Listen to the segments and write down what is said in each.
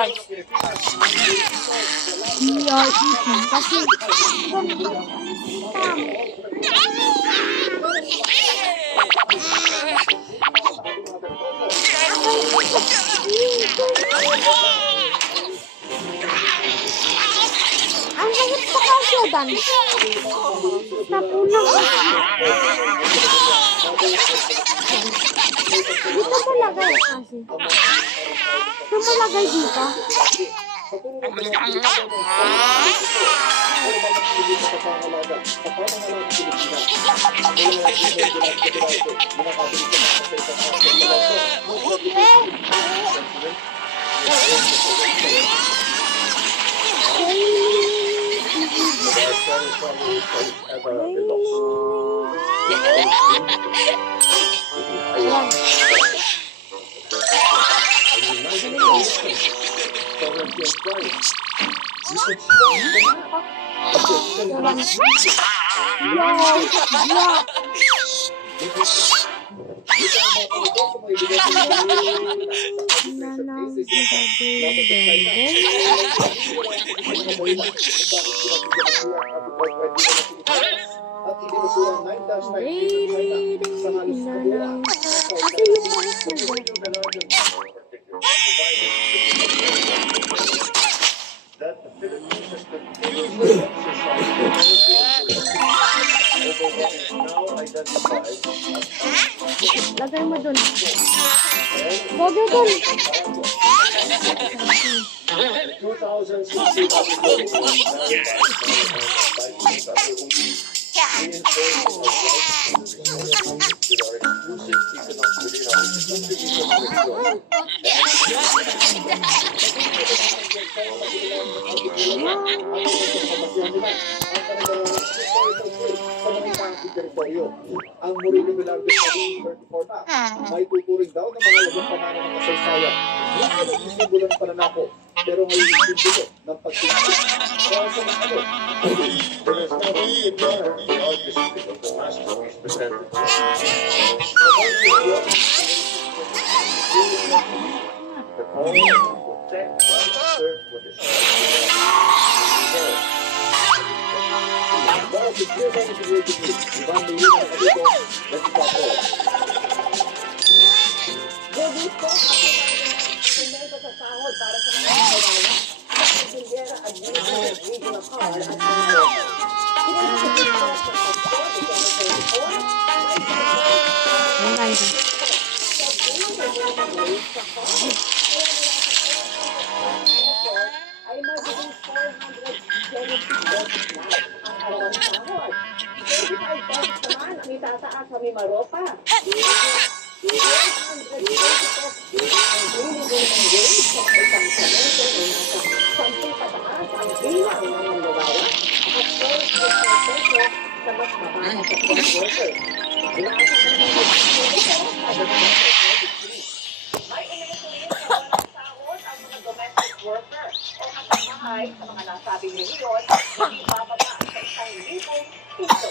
Price. We are eating kasi ang sakit sa kasyadan. Napunan ko. Dito mo lagay kasi. Dito mo lagay dito. Lagay mo dun. Lagay dun. Ang Murillo Velarde may tuturing daw ng mga lagang panana ng kasaysayan. Hindi na isimbolo ng pananako, pero ngayon isimbolo ng pagsimbolo. Kaya sa mga ito, there is not only a prayer, the artistry of the masterpiece presented. The calling to protect and serve what is dahil sa Cuban Integrated League, ibang milyon na dito, nagkakapos. Gagawin ko ako ng sa sahod para sa mga kailangan sa Pagkindera Administrative Regional Hall at Panginoon. Kinakasabit ko sa ay magiging 470 ang karawang sahod. 35 pesos naman ang itataas sa Mimaropa. 120 pesos ang binigay ng wage sa isang semento na nasa 10 pataas ang bilang ng manggagawa at 12 pesos sa mas mababa sa foreign workers. Inaasas ng mga ito kada may ulit-ulit sa walang sahod ang mga domestic workers o kasambahay sa mga nasabing rehiyon na ibababa sa 1,000 piso.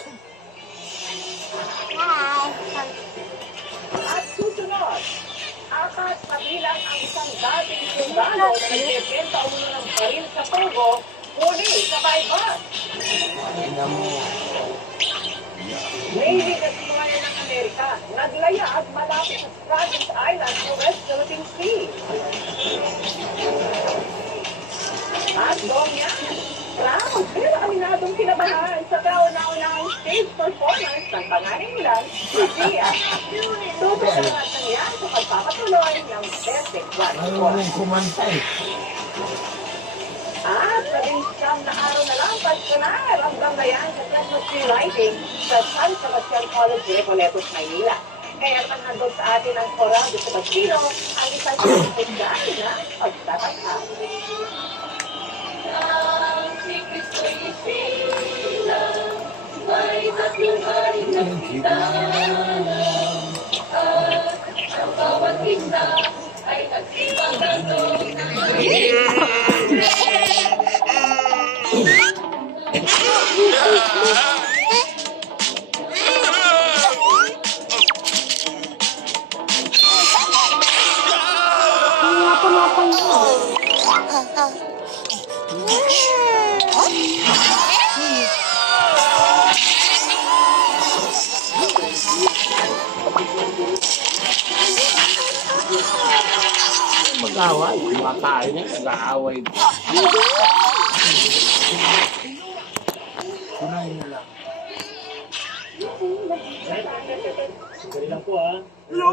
At susunod, apat kabilang ang isang dating sundalo na nagbebenta umuno ng baril sa Togo, huli sa bypass. Navy destroyer ng Amerika, naglaya at malapit sa Strategic Island sa West Philippine Sea. At doon yan, proud pero aminadong kinabahan sa kauna-unahang stage performance ng pangangailan sa SIA. Tututunan niya sa pagpapatuloy ng Basic Platform. At 19 na araw na lang, Paskonar ang ganggayan sa Christmas tree lighting sa San Sebastian College, Recoletos, Maynila. Kaya naman nandun sa atin ang Coral de Sebastiano, ang isang sinigay na pagtataka. Si Cristo isilang, may tatlong hari ng kita. At ang bawat isa ay nag-ibang gano'n. Ang lapang-lapang yun. Matayo niya, nag-aaway. Kunain niya lang. Sandali lang po ah. Hello.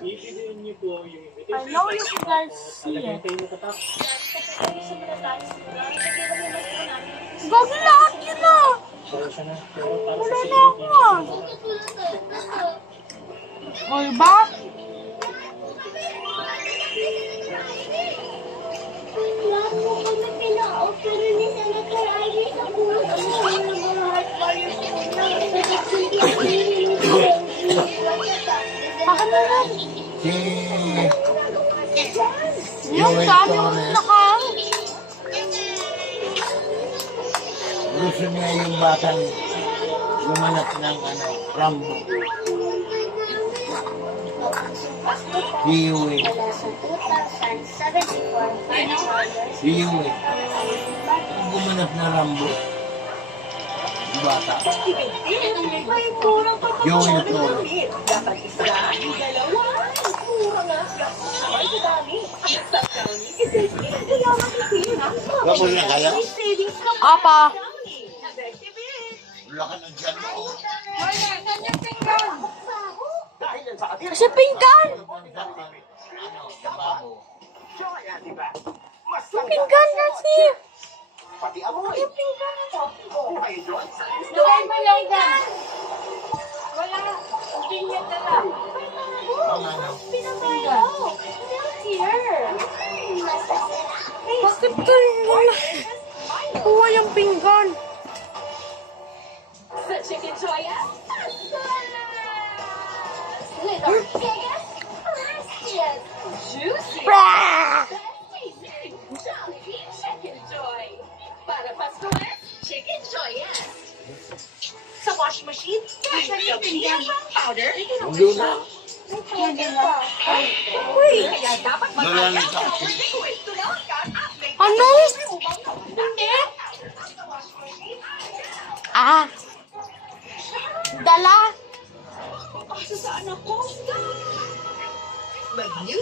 Ibigay niyo po yung I invitation. know you guys see it. Alagay mo tatak. Gagi lahat yun na. Pasensya na. Pero para Wala sa na ako ah. O, diba? Lahat po kami pina-offer ni Senator Ivy sa buhay ang mga heart warriors Bakit naman? Si... Yung dami yung nakang. Gusto niya yung batang gumanap ng Rambo. Si Yui. Si Yui. Gumanap na Rambo. Yung bata. Yui na toro. Dapat isa, dalawa. Mura nga. Ay, dami. Sa county. Kasi kailangan itin, ha? Kapag na kaya, May savings ka pa. Apa? County. Effective. wala ka ng dyan mo. Dahil yan sa atin. Kasi pinggan. Trabaho. Joya, di ba? Mas Pinggan kasi. pati amoy. Yung pinggan. Oo, kayo doon. Lugar mo lang yan. Wala. Hindi niya dala. Ang ano, Pinggan. Bakit wala? Kuha yung pinggan. Sa Chicken Joya. With our biggest, tastiest, Juicy. Bra! Tasty. Jollibee Chicken Joy. Para Pasko, Chicken Joy, yes. Sa washing machine, kasha yung pinihan powder. Ulo na. Uy! Kaya dapat Wala mag-ayaw na sa akin. liquid. Tunawan ka at may Ano? Hindi. Ah. Dala. Asa sa anak ko? Mag-new